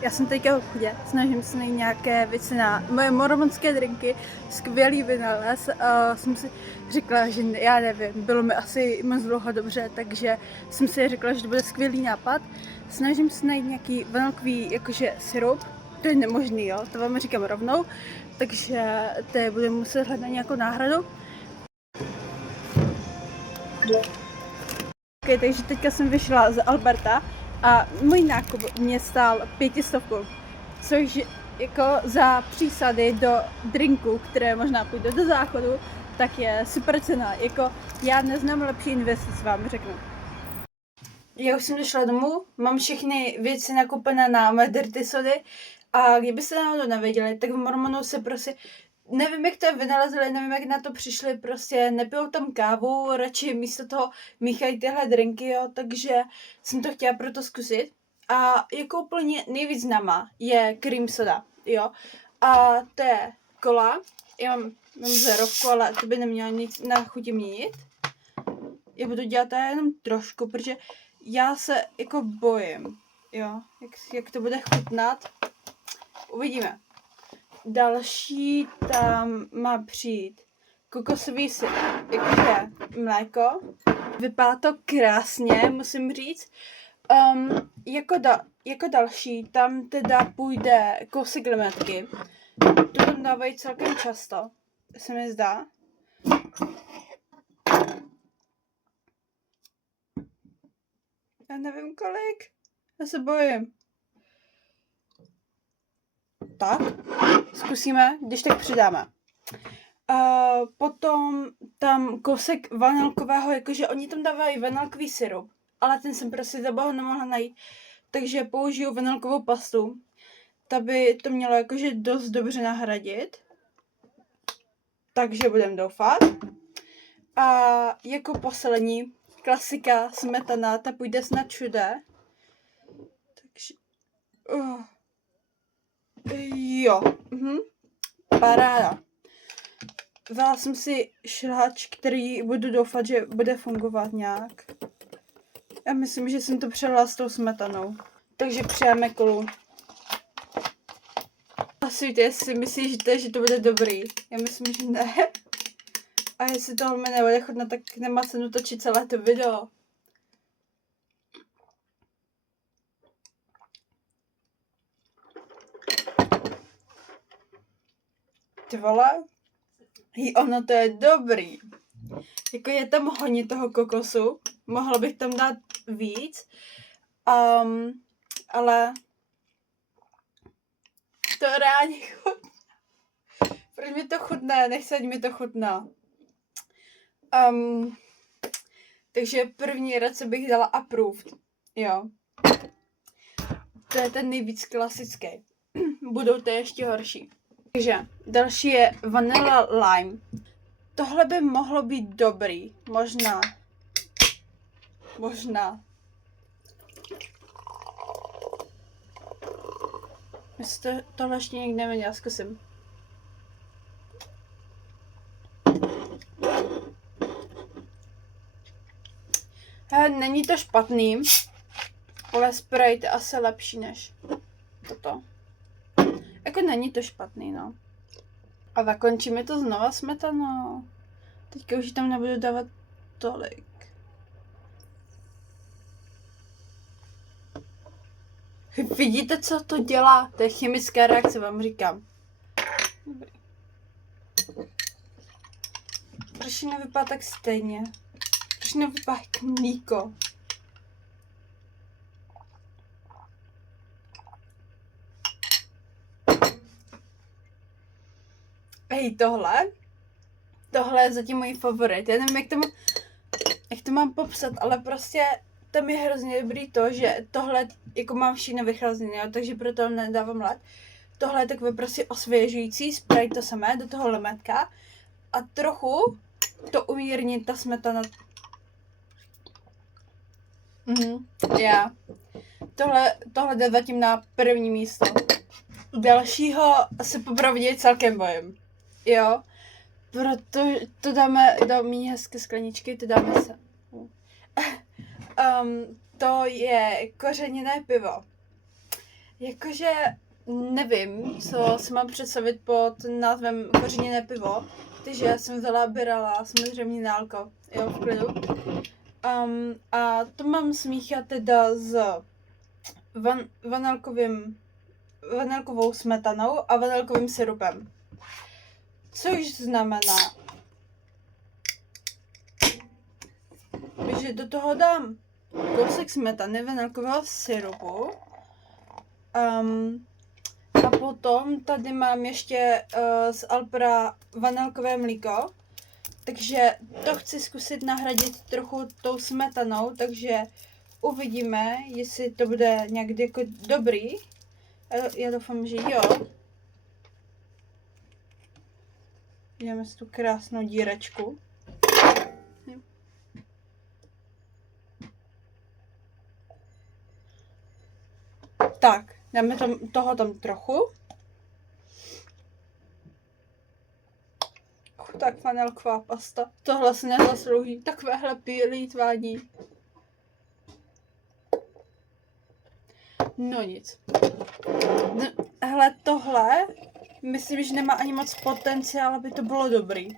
Já jsem teďka v obchodě, snažím se najít nějaké věci na moje mormonské drinky, skvělý vynález. Jsem si řekla, že já nevím, bylo mi asi moc dlouho dobře, takže jsem si řekla, že to bude skvělý nápad. Snažím se najít nějaký vanilkový jakože syrup, to je nemožný, jo, to vám říkám rovnou, takže to budu muset hledat nějakou náhradu. Okay, takže teďka jsem vyšla z Alberta a můj nákup mě stál 500, což jako za přísady do drinku, které možná půjde do záchodu, tak je super cena. Jako já neznám lepší investice, vám řeknu. Já už jsem došla domů, mám všechny věci nakoupené na mé dirty sody a kdybyste náhodou nevěděli, tak v Mormonu se prostě nevím, jak to vynalezli, nevím, jak na to přišli, prostě nepijou tam kávu, radši místo toho míchají tyhle drinky, jo, takže jsem to chtěla proto zkusit. A jako úplně nejvíc známá je cream soda, jo, a to je kola, já mám zerovku, ale to by nemělo nic na chuti měnit. Já budu dělat to jenom trošku, protože já se jako bojím, jo, jak to bude chutnat, uvidíme. Další tam má přijít kokosový jakože mléko. Vypadá to krásně, musím říct. Jako další tam teda půjde kousek limetky. To tam dávají celkem často, se mi zdá. Já nevím kolik, já se bojím. Tak, zkusíme, když tak přidáme. Potom tam kousek vanilkového, jakože oni tam dávají vanilkový syrup, ale ten jsem prostě za boha nemohla najít, takže použiju vanilkovou pastu. Ta by to mělo jakože dost dobře nahradit. Takže budeme doufat. A jako poslední, klasika smetana, ta půjde snad všude. Takže... Jo, paráda. Vzala jsem si šláč, který budu doufat, že bude fungovat nějak. Já myslím, že jsem to přelila s tou smetanou. Takže přejeme kolu. Hlasujte, jestli myslíte, že to bude dobrý. Já myslím, že ne. A jestli toho mi nebude chutnat, tak nemá cenu točit celé to video. Ty vole, ono to je dobrý. Jako je tam hodně toho kokosu, mohla bych tam dát víc, ale to reálně chutná. Proč mi to chutná? Nechci, ať mi to chutná. Takže první rad, co bych dala approved, jo. To je ten nejvíc klasický. Budou to ještě horší. Takže další je vanilla lime. Tohle by mohlo být dobrý. Možná. Jestli tohle ještě někdy neměla, zkusím. Není to špatný, ale Sprite je asi lepší než toto. Jako není to špatný, no. A zakončíme to znova smetanou. Teďka už tam nebudu dávat tolik. Vidíte, co to dělá? To je chemická reakce, vám říkám. Dobrý. Proč nevypadá tak stejně? Proč nevypadá jak mlíko? Hej, tohle je zatím můj favorit. Já nevím, jak to mám popsat, ale prostě tam je hrozně dobrý to, že tohle, jako mám všechno vychlazené, jo, takže proto nedávám led. Tohle je takové prostě osvěžující, Sprite to samé, do toho limetka a trochu to umírní ta smetana. Já. Tohle jde zatím na první místo. Dalšího se popravdě celkem bojím. Jo, proto to dáme do mý hezké skleničky, to dáme se. To je kořeněné pivo. Jakože nevím, co si mám představit pod názvem kořeněné pivo, takže já jsem vybírala samozřejmě nálko, jo, v klidu. A to mám smíchat teda s vanilkovou smetanou a vanilkovým syrupem. Což znamená, že do toho dám kousek smetany, vanilkového syrupu. A potom tady mám ještě z Alpra vanilkové mlíko. Takže to chci zkusit nahradit trochu tou smetanou, takže uvidíme, jestli to bude nějak jako dobrý. Já doufám, že jo. Děláme si tu krásnou dírečku. Tak, dáme toho tam trochu. Tak vanilková pasta. Tohle se nezaslouží. Takovéhle plýtvání. No nic. Hele, tohle myslím, že nemá ani moc potenciál, aby to bylo dobrý.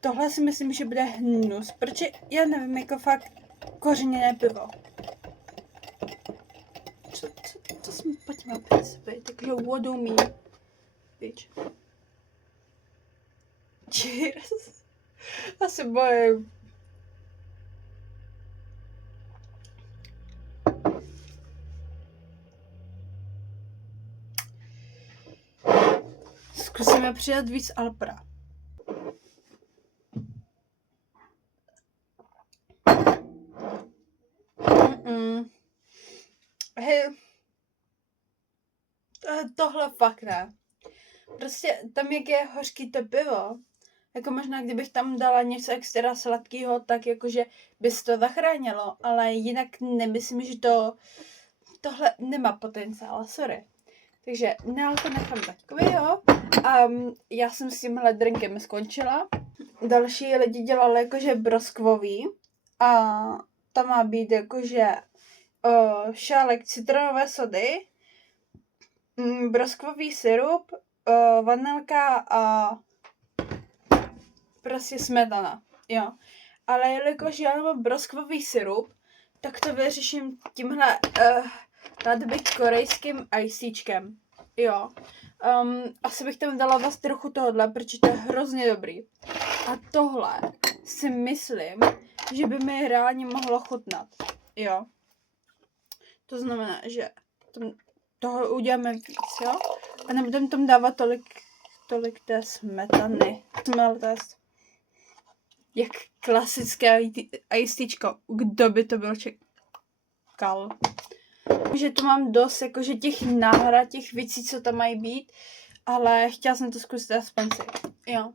Tohle si myslím, že bude hnus, protože já nevím, jako fakt kořeněné pivo. Co jsme pojďme před sebe, takže what do me, bitch. Cheers. Já se bojím. Zkusíme přidat víc Alpra. Hej. Tohle fakt ne. Prostě tam, jak je hořký to pivo, jako možná kdybych tam dala něco extra sladkého, tak jakože by se to zachránilo, ale jinak nemyslím, že tohle nemá potenciál, sorry. Takže to nechám takovýho. Já jsem s tímhle drinkem skončila. Další lidi dělali jakože broskvový a tam má být jakože šálek citronové sody, broskvový syrup, vanilka a prostě smetana, jo. Ale jelikož já mám broskvový syrup, tak to vyřeším tímhle nádobí korejským icíčkem, jo. Asi bych tam dala vás trochu tohohle, protože to je hrozně dobrý. A tohle si myslím, že by mi reálně mohlo chutnat, jo. To znamená, že toho uděláme víc, jo. A nebudeme tam dávat tolik té smetany. Smell test. Jak klasické icíčko. Kdo by to byl čekal? Že tu mám dost jakože těch náhrad, těch věcí, co tam mají být, ale chtěla jsem to zkusit aspoň si. Jo.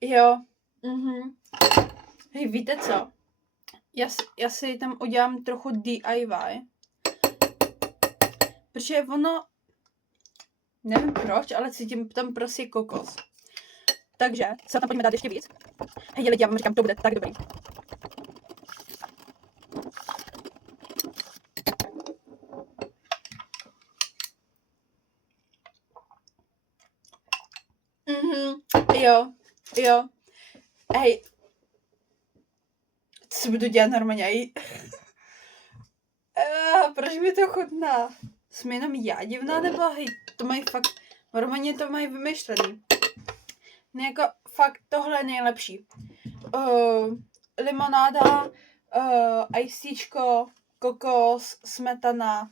Jo. Hej, víte co? Já si tam udělám trochu DIY. Protože ono, nevím proč, ale cítím tam prostě kokos. Takže se tam pojďme dát ještě víc. Hej, lidi, já vám říkám, to bude tak dobrý. Jo. Hej. Co budu dělat normálně? Proč mi to chutná? Jsem jenom já divná, nebo hej, to mají fakt, normálně to mají vymyšlený. Ne, jako fakt tohle je nejlepší. Limonáda, icíčko, kokos, smetana,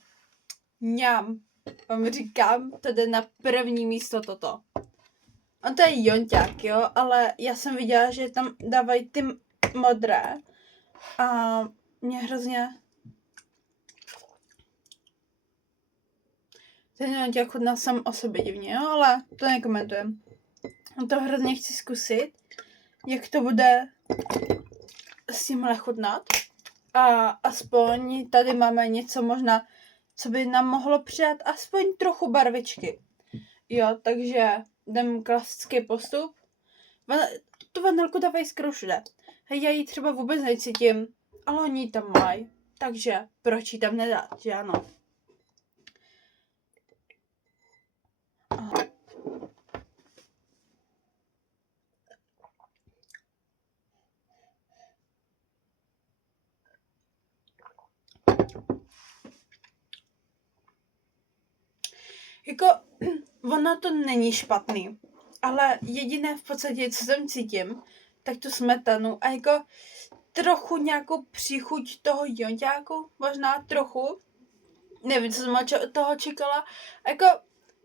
ňam. Vám říkám, to jde na první místo toto. On to je jonťák, jo, ale já jsem viděla, že tam dávají ty modré a mě hrozně ten jonťák chutná sám o sobě divně, jo, ale to nekomentujem. To hrozně chci zkusit, jak to bude s tímhle chutnat. A aspoň tady máme něco možná, co by nám mohlo přidat aspoň trochu barvičky. Jo, takže jdem klasický postup. Tu vanilku dávají skoro všude. Hej, já ji třeba vůbec necítím, ale oni ji tam mají. Takže proč ji tam nedat, že ano? Jako, ono to není špatný, ale jediné v podstatě, co tam cítím, tak tu smetanu a jako trochu nějakou příchuť toho jonťáku, možná trochu. Nevím, co jsem od toho čekala. Jako,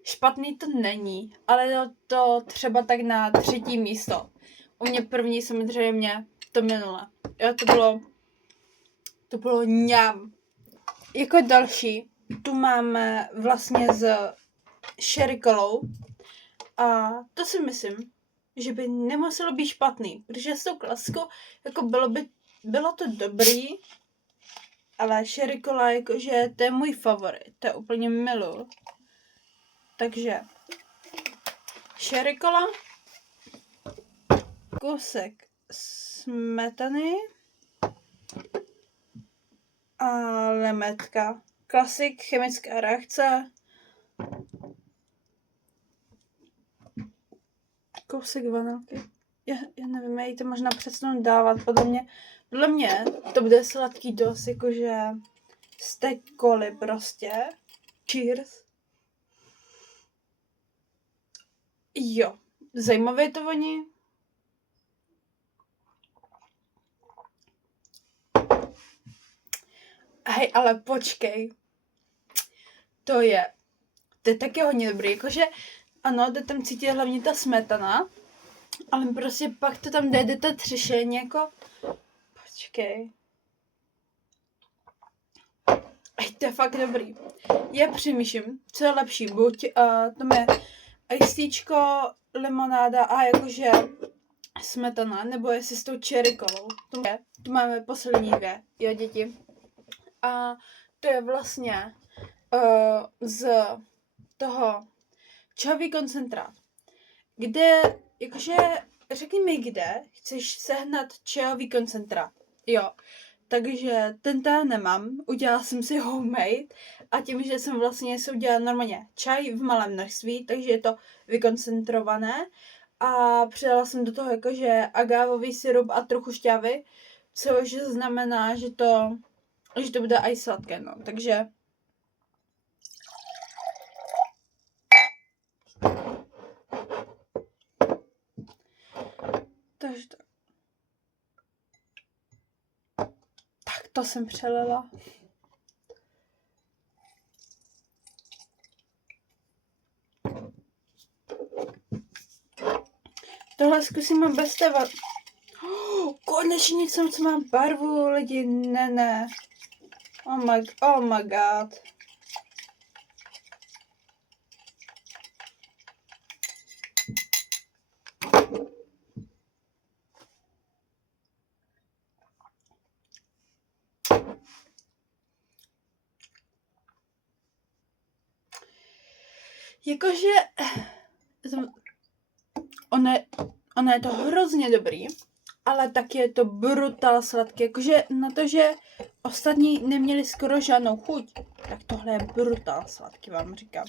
špatný to není, ale to třeba tak na 3. místo. U mě první samozřejmě to minule. Jo, to bylo ňam. Jako další, tu máme vlastně s sherry colou a to si myslím, že by nemuselo být špatný, protože s tou klasickou, jako bylo to dobrý, ale sherry cola, jakože to je můj favorit, to je úplně milu. Takže sherry cola, kousek smetany a lemetka. Klasik, chemická reakce. Kousek vanilky. Já nevím, já jí to možná přesnou dávat, podle mě to bude sladký dost, jakože z té koly prostě. Cheers. Jo, zajímavé to voní. Hej, ale počkej. To je taky hodně dobrý, jakože ano, jde tam cítit hlavně ta smetana, ale prostě pak to tam jde ta třešeň, jako počkej. To je fakt dobrý. Já přemýšlím, co je lepší, buď to je icedčko, limonáda a jakože smetana, nebo jestli s tou cherry colou. Tu máme poslední 2, jo děti. A to je vlastně z toho čajový koncentrát. Kde, jakože, řekni mi, kde chceš sehnat čajový koncentrát. Jo, takže ten nemám, udělala jsem si homemade a tím, že jsem vlastně si udělala normálně čaj v malém množství, takže je to vykoncentrované a přidala jsem do toho jakože agávový syrup a trochu šťavy, což znamená, že to bude i sladké, no, takže tak to jsem přelila. Tohle zkusíme bez té konečně něco, co má barvu, lidi, ne. Oh my god. Jakože ono je to hrozně dobrý, ale taky je to brutál sladký. Jakože na to, že ostatní neměli skoro žádnou chuť, tak tohle je brutál sladký, vám říkám.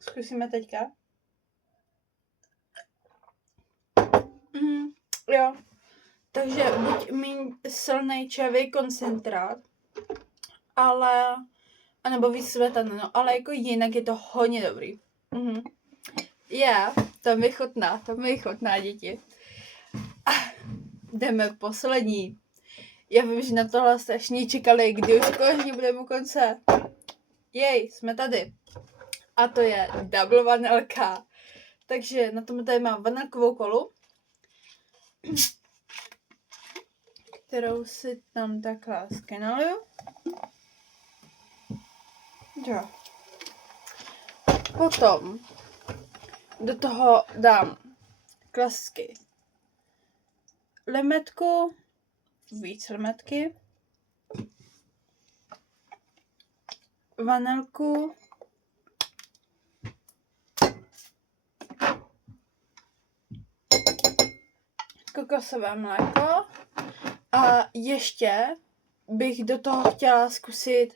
Zkusíme teďka. Jo. Takže buď méně silný čajový koncentrát, ale anebo víc smetany, no, ale jako jinak je to hodně dobrý. To mi chutná, děti. Jdeme poslední. Já vím, že na tohle strašně čekali, kdy už konečně budeme u konce. Jej, jsme tady. A to je double vanilka. Takže na tom tady mám vanilkovou kolu, kterou si tam takhle skenaluju. Jo. Potom do toho dám klasicky limetku, víc limetky, vanilku, kokosové mléko a ještě bych do toho chtěla zkusit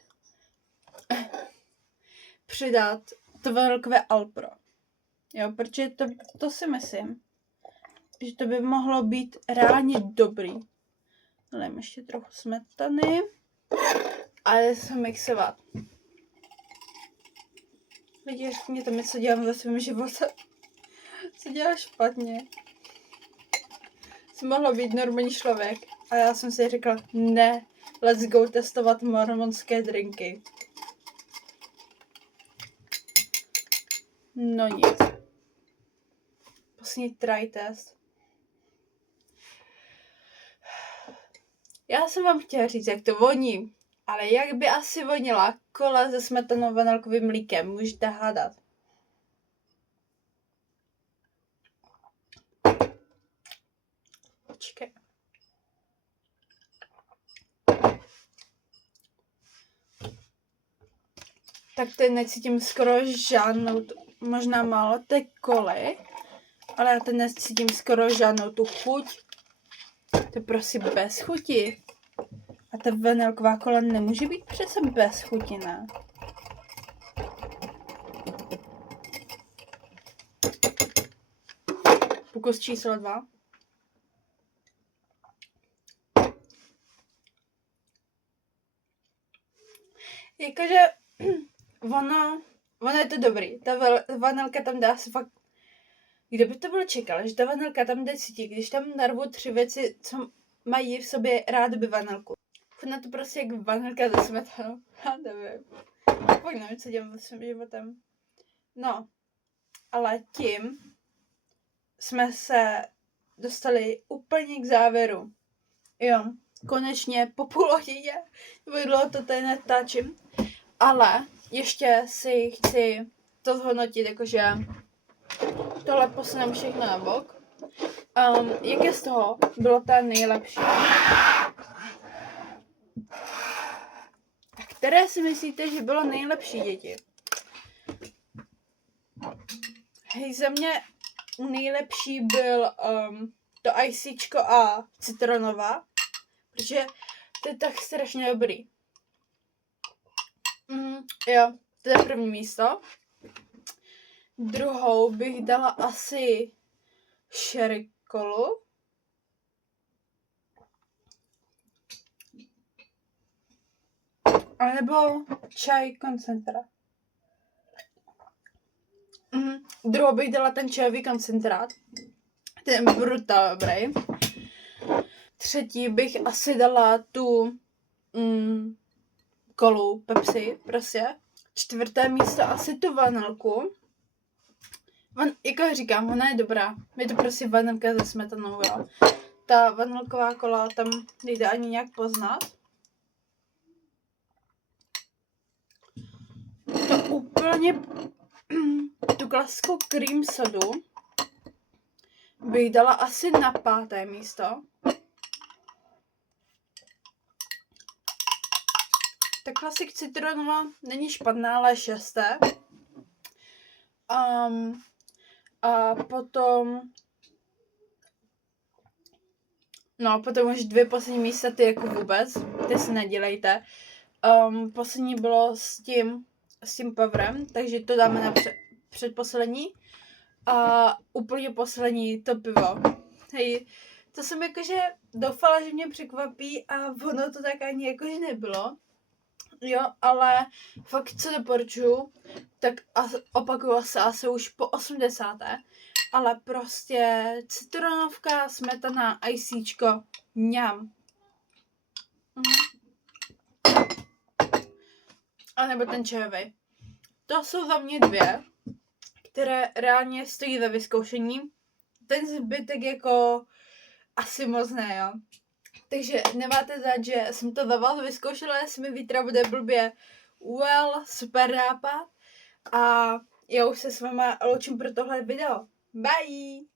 přidat to vanilkové Alpro. Jo, protože to si myslím, že to by mohlo být reálně dobrý. Dám ještě trochu smetany a jde se mixovat. Lidi, řekněte mi, co dělám ve svém životě. Co dělám špatně. Jsem mohla být normální člověk a já jsem si řekla, ne, let's go testovat mormonské drinky. No nic. Poslední try test. Já jsem vám chtěla říct, jak to voní, ale jak by asi vonila kola se smetanou vanilkovým mlíkem, můžete hádat. Počkej. Tak teď necítím skoro žádnou, možná málo té koly, ale já teď necítím skoro žádnou tu chuť. To je prostě bez chuti. A ta vanilková kola nemůže být přece bez chuti, ne? Pokus číslo 2. Jakože ono je to dobrý. Ta vanilka tam dá se fakt... Kdo by to byl čekal, že ta vanilka tam jde cítit, když tam narvu 3 věci, co mají v sobě rádoby vanilku. Na to prostě jak vanilka ze smetanou. Já nevím. Fakt nevím, co dělám se svým životem. No, ale tím jsme se dostali úplně k závěru. Jo, konečně po půl hodině, dlouho to tady natáčím, ale ještě si chci to zhodnotit, jakože tohle posuneme všechno na bok. Jaké z toho bylo ta nejlepší? A které si myslíte, že bylo nejlepší, děti? Hej, za mě nejlepší byl to ICčko a citronová, protože to je tak strašně dobrý. Jo, to je první místo. Druhou bych dala asi sherry kolu. A nebo čaj koncentrát. Druhou bych dala ten čajový koncentrát. Ten je brutál dobrý. Třetí bych asi dala tu kolu Pepsi, prostě. Čtvrté místo asi tu vanilku. Jako říkám, ona je dobrá. Je to prostě vanilka se smetanou, jo. Ta vanilková kola tam nejde ani nějak poznat. To úplně tu klasickou cream sodu bych dala asi na 5. místo. Ta klasik citronová není špatná, ale 6. A potom už 2 poslední místa, ty jako vůbec, ty si nedělejte. Poslední bylo s tím povrem, takže to dáme na předposlední. A úplně poslední to pivo. Hej, to jsem jakože doufala, že mě překvapí a ono to tak ani jakože nebylo. Jo, ale fakt co doporučuju, tak opakuju se asi už po 80. Ale prostě citronovka, smetana, ICčko, ňam. A nebo ten čajový. To jsou za mě 2, které reálně stojí za vyzkoušení. Ten zbytek jako asi moc ne, jo. Takže nemáte zát, že jsem to za vás vyzkoušela, jestli mi vítra bude blbě. Well, super nápad. A já už se s váma loučím pro tohle video. Bye!